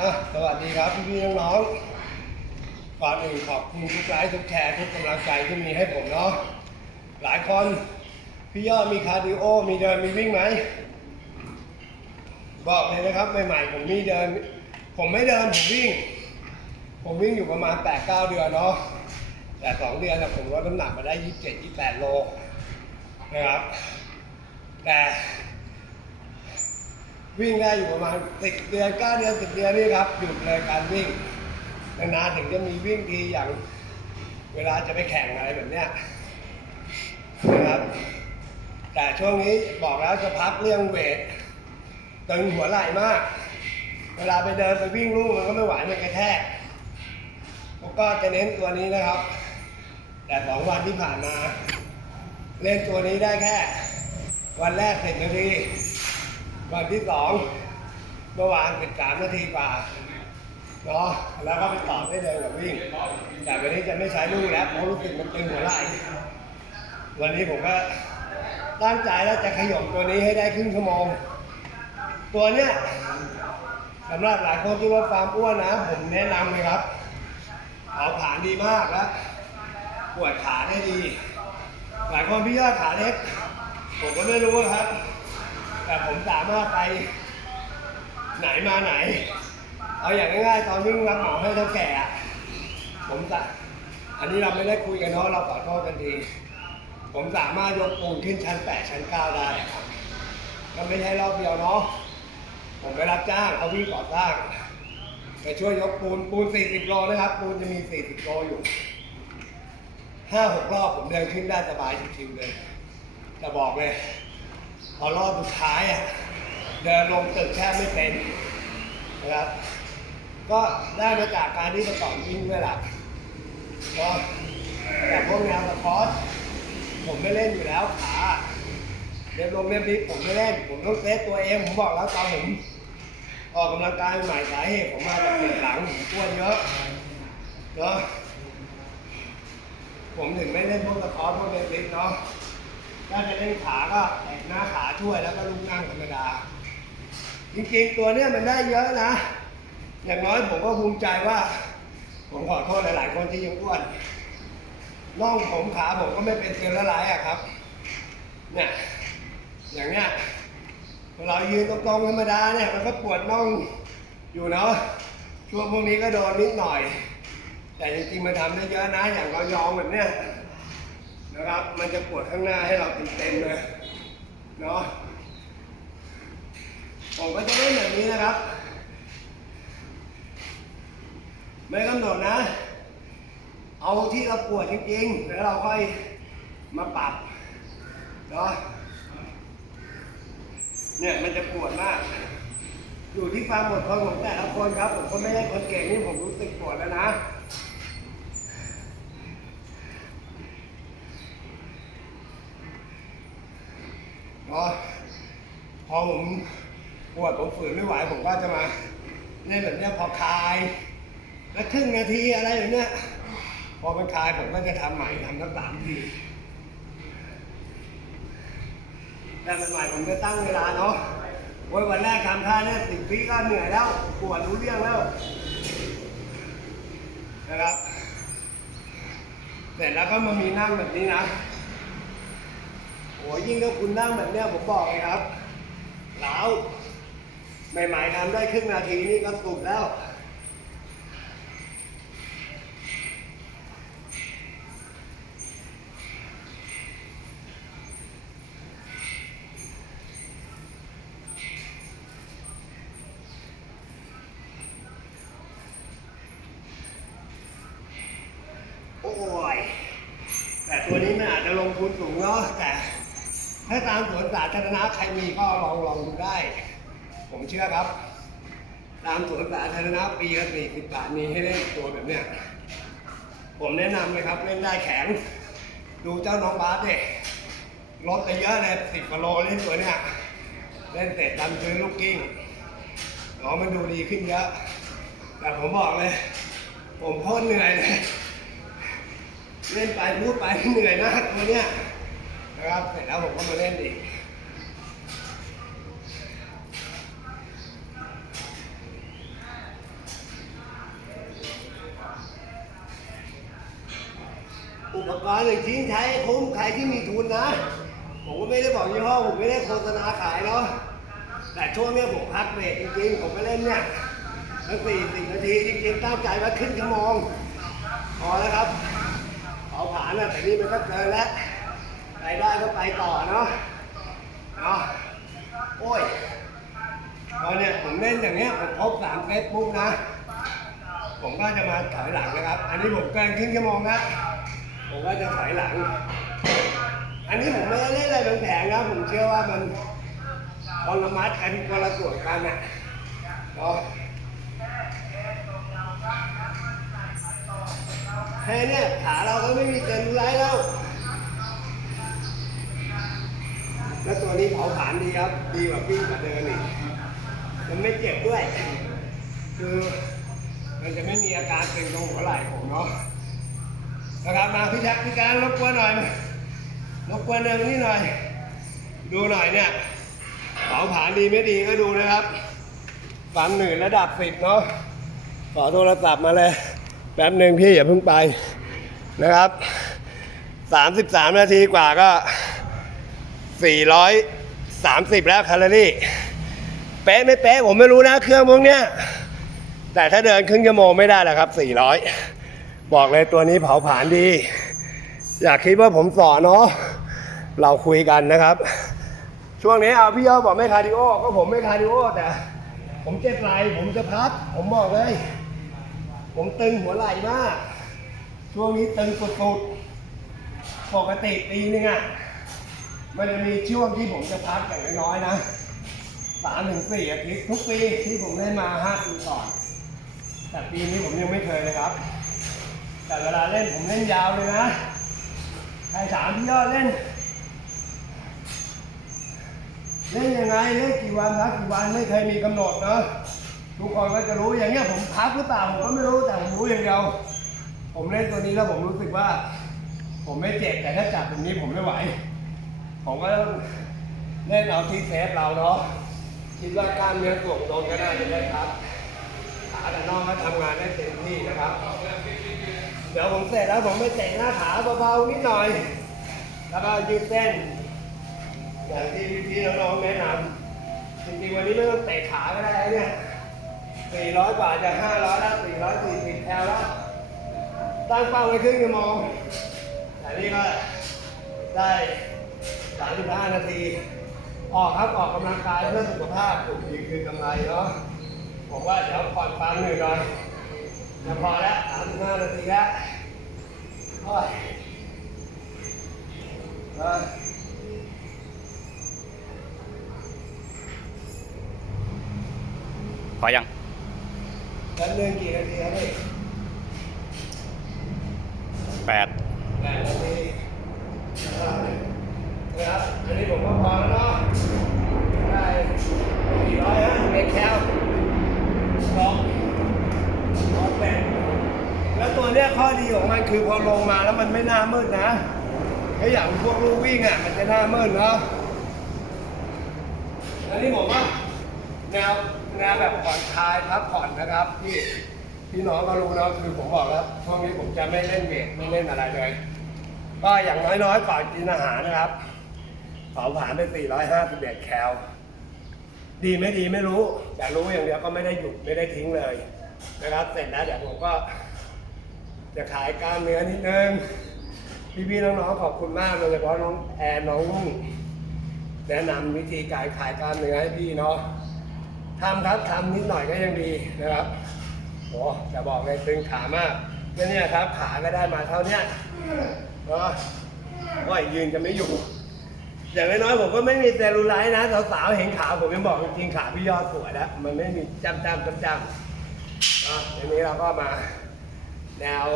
อะสวัสดีครับพี่ๆน้องๆก่อนอื่นขอบคุณทุกไลค์ทุกแชร์ทุกกำลังใจที่มีให้ผมเนาะหลายคนพี่ยอดมีคาร์ดิโอมีเดินมีวิ่งไหมบอกเลยนะครับใหม่ๆผมมีเดิน ผมไม่เดินผมวิ่ง ผมวิ่งอยู่ประมาณ8ปดเเดือนเนาะแต่สองเดือนนะผมลดน้ำหนักมาได้ยี่สิบเจ็ดยี่แปดโลนะครับแต่ วิ่งได้อยู่ประมาณสิบเดือนเก้าเดือนสิบเดือนนี่ครับหยุดเลยการวิ่งนานๆถึงจะมีวิ่งทีอย่างเวลาจะไปแข่งอะไรแบบเนี้ยนะครับแต่ช่วงนี้บอกแล้วจะพักเรื่องเวทตึงหัวไหล่มาก เวลาไปเดินไปวิ่งลู่มันก็ไม่ไหวมันกระแทกผมก็จะเน้นตัวนี้นะครับ แต่สองวันที่ผ่านมา เล่นตัวนี้ได้แค่ วันแรกสิบนาที วันที่สองเมื่อวานสิบสามนาทีกว่าเนาะแล้วก็ไปต่อได้เลยกับวิ่ง แต่วันนี้จะไม่ใช้ลูกแล้วเพราะรู้สึกมันตึงหัวไหล่วันนี้ผมก็ตั้งใจแล้วจะขยมตัวนี้ให้ได้ครึ่งชั่วโมง ตัวเนี้ยสำหรับหลายคนที่ว่าฟาร์มอ้วนนะ ผมแนะนำเลยครับเอาผ่านดีมากแล้วปวดขาได้ดี หลายคนพี่ยอดขาเล็กผมก็ไม่รู้ครับ แต่ผมสามารถไปไหนมาไหน เอาอย่างง่ายๆ ตอนวิ่งรับเหมาให้เท่าแก่ ผมจะอันนี้เราไม่ได้คุยกันเนาะเราขอโทษกันทีผมสามารถยกปูนขึ้นชั้นแปดชั้นเก้าได้ครับก็ไม่ใช่รอบเดียวเนาะผมไปรับจ้างเขาวิ่งก่อสร้างไปช่วยยกปูนปูน40โลนะครับ ปูนจะมี40โลอยู่ห้าหกรอบผมเดินขึ้นได้สบายชิวๆเลยจะบอกเลย พอรอบสุดท้ายอะเดินลงตึกแทบไม่เป็นนะครับก็ได้มาจากการที่ประกอบวิ่งด้วยล่ะก็แต่พวกแนวสปอร์ตผมไม่เล่นอยู่แล้วขาเรียบลงเรียบดิฟผมไม่เล่น ผมต้องเซฟตัวเอง ผมบอกแล้วตอนผมออกกำลังกายใหม่สาเหตุผมมาจากติดหลังผมอ้วนเยอะเนาะผมถึงไม่เล่นพวกสปอร์ตพวกเล่นดิฟเนาะ ถ้าจะเล่นขาก็แตะหน้าขาช่วยแล้วก็ลุกนั่งธรรมดา จริงๆ ตัวเนี้ยมันได้เยอะนะ อย่างน้อยผมก็ภูมิใจว่า ผมขอโทษหลายๆ คนที่ยังอ้วนน่องผมขาผมก็ไม่เป็นเซลล์ละลายอะครับ เนี่ย อย่างเนี้ยเรายืนตรงๆธรรมดาเนี่ยมันก็ปวดน่องอยู่เนาะ ช่วงพวกนี้ก็โดนนิดหน่อย แต่จริงๆมันทำได้เยอะนะ อย่างเรายองแบบเนี้ย นะครับ มันจะปวดข้างหน้าให้เราเต็มๆเลยเนาะผมก็จะเล่นแบบนี้นะครับ ไม่กำหนดนะ เอาที่เราปวดจริงๆ แล้วเราค่อยมาปรับเนาะเนี่ยมันจะปวดมาก อยู่ที่ความอดทนของแต่ละคนครับ ผมก็ไม่ได้คนเก่งนี่ผมรู้สึกปวดแล้วนะ เนาะพ อผมปวดผมฝืนไม่ไหวผมก็จะมาเล่นแบบเนี้ยพอคลาย แล้วครึ่งนาทีอะไรอย่างเนี้ยพอมันคลายผมก็จะทำใหม่ทำทั้งสามทีแต่ใหม่ผมจะตั้งเวลาเนาะโอ้ยวันแรกทำท่าเนี่ยสิบวิก็เหนื่อยแล้วปวดรู้เรื่องแล้วนะครับเสร็จแล้วก็มามีนั่งแบบนี้นะโอ้ยยิ่งถ้าคุณนั่งแบบเนี้ยผมบอกเลยครับ ลาวใหม่ๆทำได้ครึ่งนาทีนี่ก็สุดแล้วโอ้ยแต่ตัวนี้มันอาจจะลงทุนสูงเนาะแต่ ถ้าตามสวนสาธารณะใครมีก็ลองลองดูได้ ผมเชื่อครับ ตามสวนสาธารณะปีละสี่สิบบาทมีให้เล่นตัวแบบเนี้ยผมแนะนำเลยครับเล่นได้แข็ง ดูเจ้าน้องบาสเด็ลดไปเยอะเลยสิบกิโลเล่นตัวเนี้ยเล่นเสร็จดันพื้นลูกกิ้งน้องมันดูดีขึ้นเยอะ แต่ผมบอกเลย ผมโคตรเหนื่อยเลย เล่นไปพูดไปเหนื่อยมากตัวเนี้ย ครับเสร็จแล้วผมก็มาเล่นอีกอุปกรณ์หนึ่งชิ้นใช้คุ้มใครที่มีทุนนะ ผมก็ไม่ได้บอกยี่ห้อผมไม่ได้โฆษณาขายเนาะแต่ช่วงนี้ผมพักเบรคจริงๆ ผมไปเล่นเนี่ยทั้งสี่สิบนาทีจริงๆตั้งใจว่าขึ้นชั่วโมงพอแล้วครับเอาผ่านนะแต่นี่มันก็เกินแล้ว ไปได้ก็ไปต่อเนาะเนาะโอ้ยตอนเนี้ยผมเล่นอย่างเงี้ยผมครบสามเซตปุ๊บนะ ผมก็จะมาถอยหลังนะครับ อันนี้ผมเกินครึ่งชั่วโมงนะผมก็จะถอยหลัง อันนี้ผมไม่ได้เล่นอะไรแผงนะผมเชื่อว่ามันคนละมัดกันคนละส่วนกันนะเนาะแค่เนี้ยขาเราก็ไม่มีเกินไรแล้ว แล้วตัวนี้เผาผลาญดีครับ ดีกว่าวิ่งกว่าเดินอีกมันไม่เจ็บด้วย คือมันจะไม่มีอาการตึงตรงหัวไหล่ผมเนาะนะครับมาพี่ชักพี่การรบกวนหน่อยรบกวนเดินมานี่หน่อย ดูหน่อยเนี่ยเผาผลาญดีไม่ดีก็ดูนะครับฟันหนึ่งระดับสิบเนาะขอโทรศัพท์มาเลย แป๊บหนึ่งพี่อย่าเพิ่งไปนะครับสามสิบสามนาทีกว่าก็ สี่ร้อยสามสิบแล้วแคลอรี่ เป๊ะไม่เป๊ะผมไม่รู้นะ เครื่องพวกเนี้ย แต่ถ้าเดินครึ่งชั่วโมงไม่ได้แหละครับ 400 บอกเลยตัวนี้เผาผลาญดี อยากคิดว่าผมสอนเนาะ เราคุยกันนะครับ ช่วงนี้เอาพี่ยอดบอกไม่คาร์ดิโอ ก็ผมไม่คาร์ดิโอแต่ ผมเจ็บไหล่ผมจะพัก ผมบอกเลย ผมตึงหัวไหล่มาก ช่วงนี้ตึงสุดๆ ปกติปีนึงอะ มันจะมีช่วงที่ผมจะพักอย่างน้อยๆนะสามถึงสี่อาทิตย์ทุกปีที่ผมเล่นมาห้าปีก่อน แต่ปีนี้ผมยังไม่เคยเลยครับ แต่เวลาเล่นผมเล่นยาวเลยนะใครถามพี่ยอดเล่น เล่นยังไงเล่นกี่วันพักกี่วันไม่เคยมีกำหนดเนาะทุกคนก็จะรู้อย่างเงี้ยผมพักหรือเปล่าผมก็ไม่รู้แต่ผมรู้อย่างเดียวผมเล่นตัวนี้แล้วผมรู้สึกว่า ผมไม่เจ็บแต่ถ้าจับแบบนี้ผมไม่ไหว ผมก็ต้องเล่นเอาที่เซฟเราเนาะคิดว่ากล้ามเนื้อส่วนตรงก็น่าจะได้ครับขาแต่นอกก็ทำงานได้เต็มที่นะครับ เดี๋ยวผมเสร็จแล้วผมไปเตะหน้าขาเบาๆนิดหน่อย แล้วก็ยืดเส้น อย่างที่พี่ๆน้องๆแนะนำจริงๆวันนี้ไม่ต้องเตะขาก็ได้เนี่ย400กว่าจะ500แล้ว440แคลแล้วตั้งเป้าไว้ครึ่งชั่วโมงแต่นี่ก็ได้ 35 นาที ออกครับออกกำลังกายเพื่อสุขภาพถูกดีคือกำไรเนาะผมว่าเดี๋ยวผ่อนฟังหน่อยหน่อยจะพอแล้ว35 นาทีแล้วโอ้ยเออพอยังแล้วเดินกี่นาทีครับพี่แปดแปดนาที นะครับอันนี้ผมก็พอแล้วเนาะได้400ฮะเมคแคลสองร้อยแปดแล้วตัวเนี้ยข้อดีของมันคือพอลงมาแล้วมันไม่หน้ามืดนะถ้าอย่างพวกลูกวิ่งอะมันจะหน้ามืดเนาะอันนี้ผมว่าแนวแนวแบบผ่อนคลายพักผ่อนนะครับพี่พี่น้องก็รู้แล้วคือผมบอกแล้วช่วงนี้ผมจะไม่เล่นเวทไม่เล่นอะไรเลย ก็อย่างน้อยๆก่อนกินอาหารนะครับ เผาผลาญไป451 แคล ดีไม่ดีไม่รู้ แต่รู้อย่างเดียวก็ไม่ได้หยุดไม่ได้ทิ้งเลยนะครับ เสร็จแล้วเดี๋ยวผมก็จะขายกล้ามเนื้อนิดนึง พี่ๆน้องๆขอบคุณมากเลยเฉพาะน้องแอนน้องนุ่งแนะนำวิธีการขายกล้ามเนื้อให้พี่เนาะทำครับทำนิดหน่อยก็ยังดีนะครับโอ้จะบอกเลยตึงขามากก็เนี่ยครับขาก็ได้มาเท่าเนี้ยเนาะว่ายืนจะไม่อยู่ อย่างน้อยๆผมก็ไม่มีเซลลูไลท์นะสาวๆเห็นขาผมยังบอกจริงๆขาพี่ยอดสวยแล้วมันไม่มีจ้ำจ้ำจ้ำจ้ำอะทีนี้เราก็มาแนว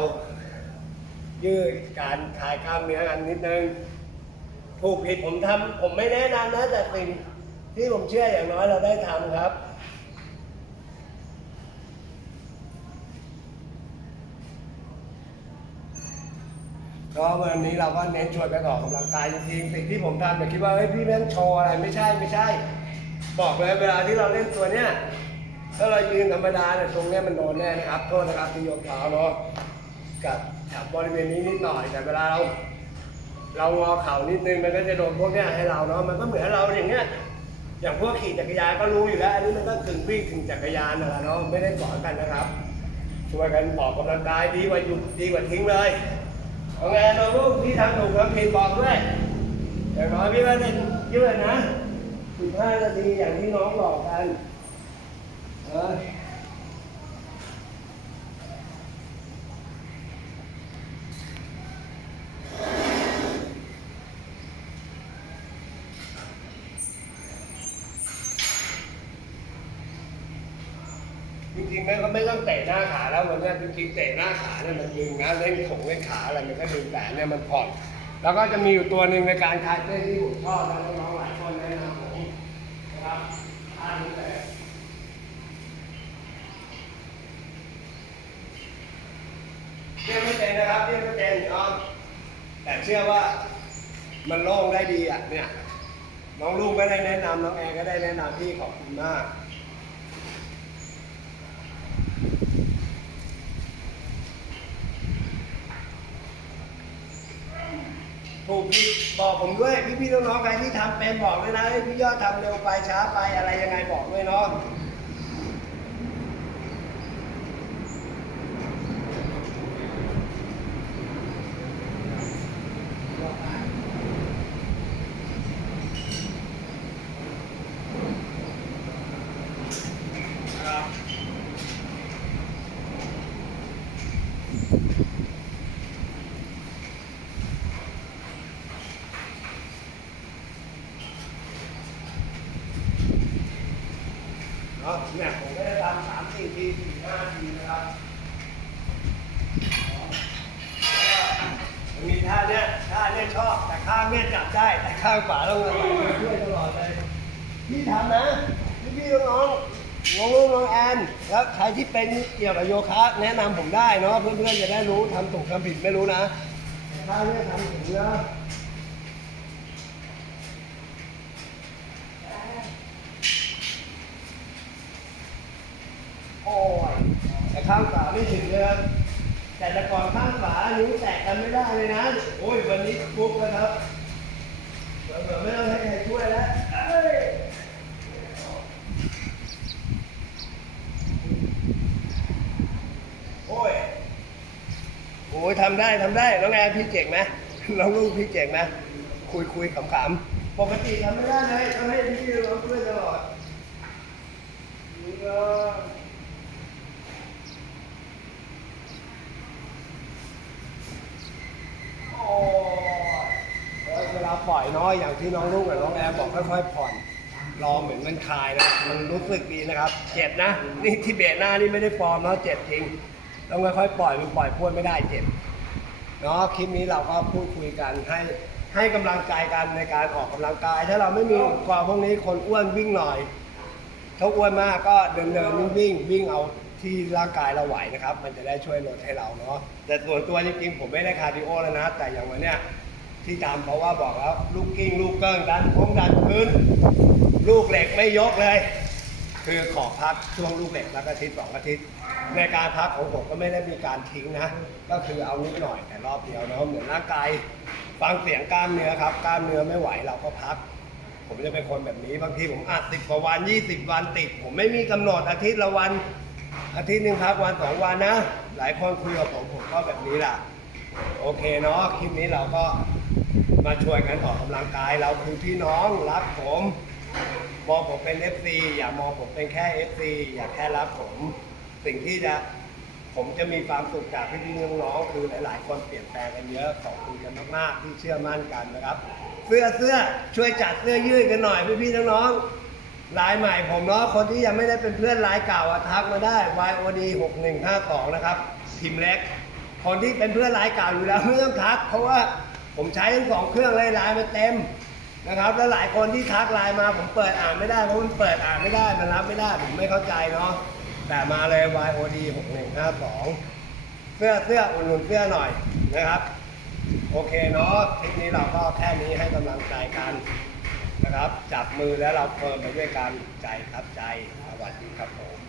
ยืดการคลายกล้ามเนื้อกันนิดนึงถูกผิดผมทำผมไม่แนะนำนะแต่สิ่งที่ผมเชื่ออย่างน้อยเราได้ทำครับ ก็วันนี้เราก็เน้นชวนกันออกกำลังกายจริงๆสิ่งที่ผมทำอย่าคิดว่าเฮ้ยพี่แม่งโชว์อะไรไม่ใช่ไม่ใช่ บอกเลยเวลาที่เราเล่นตัวเนี้ยถ้าเรายืนธรรมดาเนี่ยตรงเนี้ยมันโดนแน่นะครับโทษนะครับที่ยกเท้าเนาะกับแถวบริเวณนี้นิดหน่อยแต่เวลาเรา เรางอเข่านิดนึงมันก็จะโดนพวกเนี้ยให้เราเนาะมันก็เหมือนเราอย่างเงี้ยอย่างพวกขี่จักรยานก็รู้อยู่แล้วอันนี้มันก็กึ่งวิ่งกึ่งจักรยานนะเนาะไม่ได้สอนกันนะครับช่วยกันออกกำลังกายดีกว่าหยุดดีกว่าทิ้งเลย เอาไงน้องลูกพี่ทำถูกทำผิดบอกด้วยอย่างน้อยพี่ว่าได้ยืดนะ15นาทีอย่างที่น้องบอกกัน เออ จริงๆไม่ก็ไม่ต้องเตะหน้าขาแล้ววันเนี้ยจริงๆเตะหน้าขาเนี่ยมันดึงนะเล่นขงเล่นขาอะไรมันก็ดึงแต่เนี่ยมันผ่อนแล้วก็จะมีอยู่ตัวหนึ่งในการคลายเส้นที่ผมชอบนะน้องๆหลายคนแนะนำผมนะครับท่านี้เลยเรียกไม่เป็นนะครับเรียกไม่เป็นน้องแต่เชื่อว่ามันโล่งได้ดีอะเนี่ยน้องลูกก็ได้แนะนำน้องแอร์ก็ได้แนะนำพี่ขอบคุณมาก ถูกพี่บอกผมด้วยพี่พี่ๆน้องๆใครที่ทำเป็นบอกด้วยนะเฮ้ยพี่ยอดทำเร็วไปช้าไปอะไรยังไงบอกด้วยเนาะครับเนาะเนี่ยผมก็จะทำสามสี่ทีสี่ห้าทีนะครับมันมีท่าเนี้ยท่าเนี้ยชอบแต่ข้างเนี้ยจับได้แต่ข้างขวาต้องระวังช่วยตลอดเลยพี่ ทำนะพี่ๆน้องๆน้องลูกน้องแอนแล้วใครที่เป็นเกี่ยวกับโยคะแนะนำผมได้เนาะเพื่อนๆจะได้รู้ทำถูกทำผิดไม่รู้นะแต่ท่าเนี้ยทำถูกนะอ้ยแต่ข้างขวาไม่ถึงเลยครับแต่แต่ก่อนข้างขวานิ้วแตะกันไม่ได้เลยนะ โอ้ยวันนี้ปุ๊บแล้วครับเผื่อๆไม่ต้องให้ใครช่วยแล้วเอ้ยโอ้ยโอ้ย ทำได้ทำได้น้องแอนพี่เจ๋งไหมน้องลูกพี่เจ๋งไหมคุยคุยขำๆ ปกติทำไม่ได้เลยต้องให้พี่เราช่วยตลอดนี่ก็โอ้เวลาปล่อยน้อยอย่างที่น้องลูกกับน้องแอร์บอกค่อยๆผ่อนรอเหมือนมันคลายนะมันรู้สึกดีนะครับเจ็บนะ นี่ที่เบรหน้านี่ไม่ได้ฟอร์มนะเจ็บจริงต้องค่อยๆปล่อยมันปล่อยพรวดไม่ได้เจ็บ เนาะคลิปนี้เราก็พูดคุยกันให้ให้กำลังใจกันในการออกกำลังกาย ถ้าเราไม่มีอุปกรณ์พวกนี้คนอ้วนวิ่งหน่อยถ้าอ้วนมากก็เดินเดินวิ่งวิ่งวิ่งเอาที่ร่างกายเราไหวนะครับ มันจะได้ช่วยลดให้เราเนาะแต่ส่วนตัวจริงๆผมไม่ได้คาร์ดิโอแล้วนะ แต่อย่างวันเนี้ยที่ทำเพราะว่าบอกแล้วลูกกิ้งลูกเกิ้งดันพงดันพื้น ลูกเหล็กไม่ยกเลย คือขอพักช่วงลูกเหล็กแล้วอาทิตย์สองอาทิตย์ ในการพักของผมก็ไม่ได้มีการทิ้งนะ ก็คือเอานิดหน่อยแต่รอบเดียวเนาะเหมือนร่างกายฟังเสียงกล้ามเนื้อครับกล้ามเนื้อไม่ไหวเราก็พัก ผมจะเป็นคนแบบนี้บางทีผมอัดสิบกว่าวันยี่สิบวันติด ผมไม่มีกำหนดอาทิตย์ละวัน อาทิตย์หนึ่งพักวันสองวันนะ หลายคนคุยกับผมผมก็แบบนี้แหละโอเคเนาะคลิปนี้เราก็มาช่วยกันออกกำลังกายเราคือพี่น้องรักผม มองผมเป็น FC อย่ามองผมเป็นแค่ FC อย่าแค่รักผม สิ่งที่จะผมจะมีความสุขจากพี่ๆน้องๆคือหลาย ๆ คนเปลี่ยนแปลงกันเยอะขอบคุณกันมากๆที่เชื่อมั่นกันนะครับ เสื้อเสื้อช่วยจัดเสื้อยืดกันหน่อยพี่ๆน้องๆลายใหม่ผมเนาะคนที่ยังไม่ได้เป็นเพื่อนลายเก่าอะทักมาได้ YOD 6152นะครับพิมพ์เล็ก คนที่เป็นเพื่อนลายเก่าอยู่แล้วไม่ต้องทัก เพราะว่าผมใช้ทั้งสองเครื่องเลยลายมันเต็ม นะครับ แล้วหลายคนที่ทักไลน์มาผมเปิดอ่านไม่ได้เพราะมันเปิดอ่านไม่ได้มันรับไม่ได้ผมไม่เข้าใจเนาะแต่มาเลย YOD 6152 เสื้อเสื้ออุ่นนเสื้อหน่อยนะครับ โอเคเนาะคลิปนี้เราก็แค่นี้ให้กำลังใจกันนะครับ จับมือแล้วเราเฟิร์มไปด้วยกันใจครับใจสวัสดีครับผม